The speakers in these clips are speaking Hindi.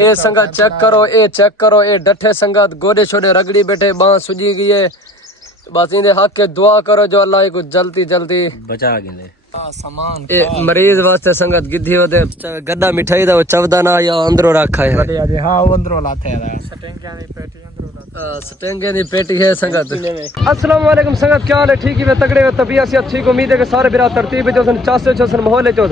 ए संगत चेक करो ए डठे संगत गोडे छोड़े रगड़ी बैठे बांह सुजी गई है। बस इंदे हक के दुआ करो जो अल्लाह को जल्दी जल्दी बचा गिले सामान ए मरीज वास्ते संगत गिद्धी होते गड्ढा मिठाई दा चवदा ना या अंदरो रखा है बढ़िया जी। हां अंदरो लाते है सटेंगे दी पेटी अंदरो लाते सटेंगे दी पेटी है संगत। अस्सलाम वालेकुम संगत, क्या हाल है? ठीक है तगड़े हो तबीयत से ठीक उम्मीद है कि सारे बिरा तरतीब जो चासे चोसन माहौल जो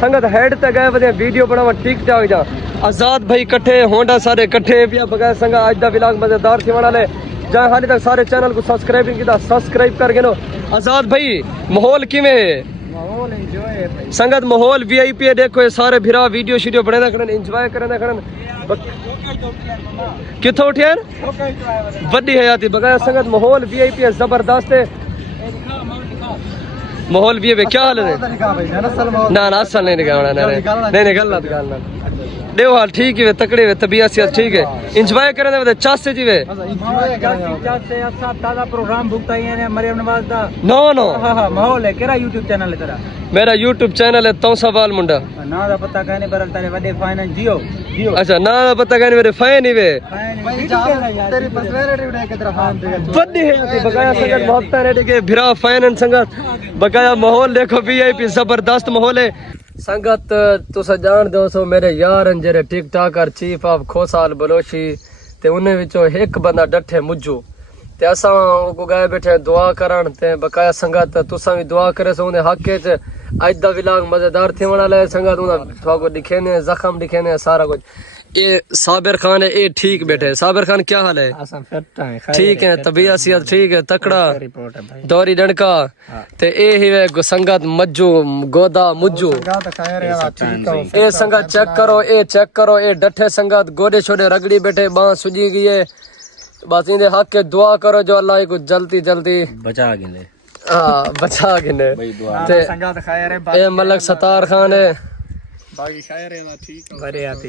संगत हेड ते गए वदे वीडियो बनावा ठीक ठाक जा आजाद भाई इकट्ठे होंडा सारे इकट्ठे पिया बगैर संगत आज दा व्लॉग मजेदार थी वाले जहां हाली तक सारे चैनल को सब्सक्राइब नहीं किया सब्सक्राइब करके नो। आजाद भाई माहौल किवें है? माहौल एंजॉय है भाई संगत, माहौल वीआईपी है। देखो ये सारे भिरा वीडियो शीडियो बने ना करन एंजॉय करन करन किथों उठिया बड़ी हयाती बगैर संगत माहौल वीआईपी है जबरदस्त है। माहौल वीआईपी क्या हाल है? ना ना असल नहीं निकालना नहीं गलत गालना देव हाल ठीक है तकड़े वे तबीयत से ठीक है एंजॉय करने में चासे जी वे चासे अच्छा ताजा प्रोग्राम भुगता ही है मरियम नवाज दा नो नो हां हां माहौल है केरा YouTube चैनल है तेरा? मेरा YouTube चैनल है तौसा वाल मुंडा ना दा पता कहने बरल तेरे बड़े फैन जियो जियो अच्छा ना दा पता कहने मेरे फैन ही वे तेरी पर्सनैलिटी उड़े के तरफ फैन बड़ी है बकाया संगत बहुत रेडी के भिरा फैन एंड संगत बकाया माहौल देखो वीआईपी जबरदस्त माहौल है संगत। तुसा जान दो सो मेरे यार जेरे टिक टाकर चीफ ऑफ खोसाल बलोची ते उन्हें विचो एक बंदा डठे मुझू ते असा को गए बैठे दुआ करन ते बकाया संगत तुसा भी दुआ करे सो उन्हें हक च आज दा व्लॉग मजेदार थी वाला संगत उन्हें थोको दिखेने जख्म दिखेने सारा कुछ। ये साबिर खान है ये ठीक बैठे। साबिर खान क्या हाल है? ठीक है तबीयत सेहत ठीक है तकड़ा दौरी डंडका ते ए ही वे संगत मज्जू गोदा मुज्जू ए संगत चेक करो ए डठे संगत गोडे छोड़े रगड़ी बैठे बांह सुजी गई है। बस इंदे हक के दुआ करो जो अल्लाह को जल्दी जल्दी बचा गिले हां बचा गिले ते संगत खैर है। ए मलक सतार खान है बाकी खैर है ठीक है बरे आती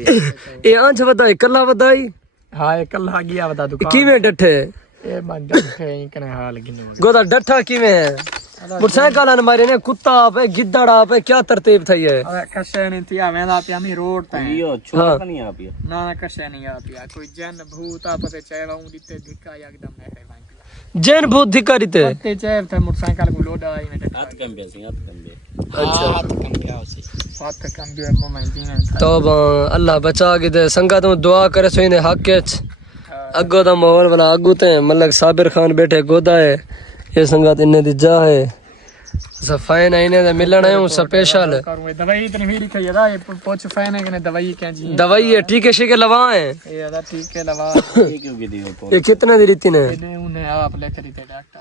ए आंच वदाई कल्ला वदाई हां ए कल्ला गया वदा दुकान किवें डठे ए मन डठे कने हाल गिने गोदा डठा किवें है? मोटरसाइकिल न मारे ने कुत्ता पे गिद्दड़ा पे क्या तरतीब थई है? अबे कशे नहीं थी आवेंदा पे हम रोड पे यो छोटा नहीं आ पिया ना ना कशे नहीं आ पिया कोई जन भूत आपते चेवा उ दिते धिक्का एकदम है जैन भूत धिक्का दिते पत्ते चेव थे मोटरसाइकिल को लोड आई में हाथ कम पे अच्छा हाथ कम पे उसी हाथ कम पे मोमेंट तो अल्लाह बचा के दे संगत में दुआ करे सो इने हक के अगो दा माहौल वाला अगू ते मलक साबिर खान बैठे गोदा है ये संगत इन्ने दी जा है सफाइन आईने दा मिलना है स्पेशल दवाई इतनी भी लिखी है ये पोछ फैन है कि दवाई क्या जी दवाई है टीके शीके लवा है ये अदा टीके लवा ये क्यों की दी हो ये कितने दी रीति ने उन्हें आप लेके दी डॉक्टर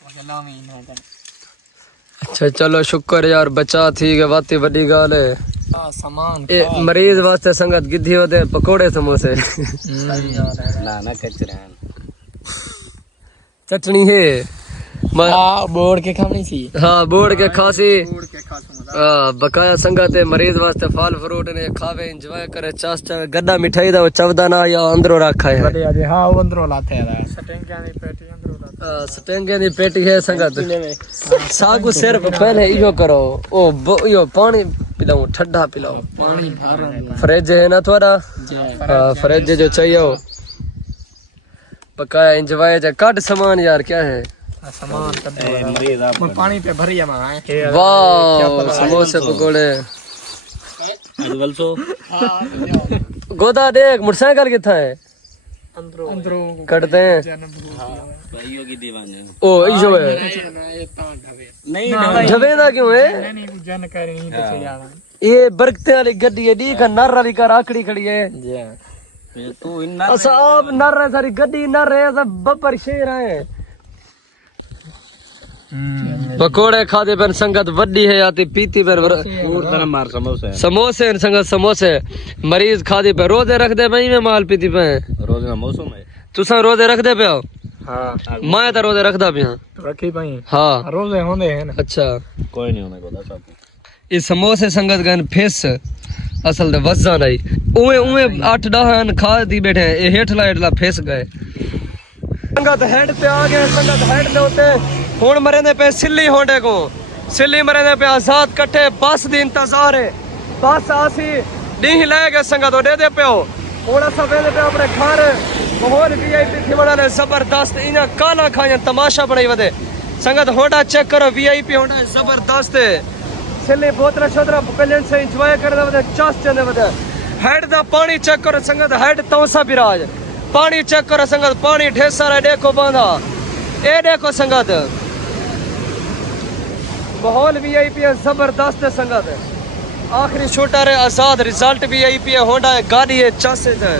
वो लावे इन्हें अच्छा चलो शुक्र यार बचा थी के वाती बड़ी गाल है सामान ए मरीज वास्ते संगत गिद्धी होते पकोड़े समोसे ना ना कचरा चटनी है बोर्ड के खानी थी हाँ बोर्ड के खासी बकाया संगत है मरीज वास्ते फल फ्रूट ने खावे एंजॉय करे चास चावे गड्ढा मिठाई दा चवदा ना या अंदरो रखा है बढ़िया जी। हां अंदरो लाते है सटेंगे दी पेटी अंदरो लाते सटेंगे दी पेटी है संगत सागु सिर्फ पहले इयो करो ओ यो पानी पिलाओ ठंडा पिलाओ पानी भर फ्रिज है ना थोड़ा फ्रिज जो चाहिए बकाया एंजॉय जा कट सामान यार क्या है सामान मरीज आप पानी पे भरिया मां वाह समोसे पकोड़े अजवल सो गोदा देख मोटरसाइकिल किथा है अंदरो कटते हैं भाइयों की दीवाने ओ इयो है नहीं ढवेदा क्यों है नहीं जन कह रही तो जाना ये बरकते वाली गड्डी है दी का नर वाली का राखड़ी खड़ी है जी तू इन नर सब नर है सारी गड्डी नर है सब बपर शेर है पकोड़े खादे पर संगत वड्डी है आती पीती पर मार समोसे समोसे संगत समोसे मरीज खादे पे रोजे रख दे भाई में माल पीती पे रोजे मौसम है तुसा रोजे रख दे पे हां मैं तो रोजे रखदा पे रखी भाई हां रोजे होंदे हैं अच्छा कोई नहीं होने को सब ये समोसे संगत गन फेस असल दे वजन आई उए उए 8-10 खा दी बैठे ये हेठला फेस गए संगत हेड पे आ गए संगत हेड दे होते हुन मरे पे सिल्ली होंडे को सिल्ली मरे पे आजाद कट्ठे बस दी इंतजार है बस आसी डी ले गए संगत दे दे पे थोड़ा सा वेंदे पे अपने घर माहौल वीआईपी थी बना ले जबरदस्त इना काला खाया तमाशा बनाई वदे संगत होंडा चेक करो वीआईपी होंडा जबरदस्त है छिले बोतल शोतरा पहले से एंजॉय करदा वदे चस चंदे वदे हेड दा पानी चेक करो संगत हेड तौसा बिराज पानी चेक करो संगत पानी ढेर सारा देखो बांधा ए देखो संगत माहौल वीआईपी है जबरदस्त है संगत आखिरी शूटर है आजाद रिजल्ट वीआईपी है होंडा है गाड़ी है चस है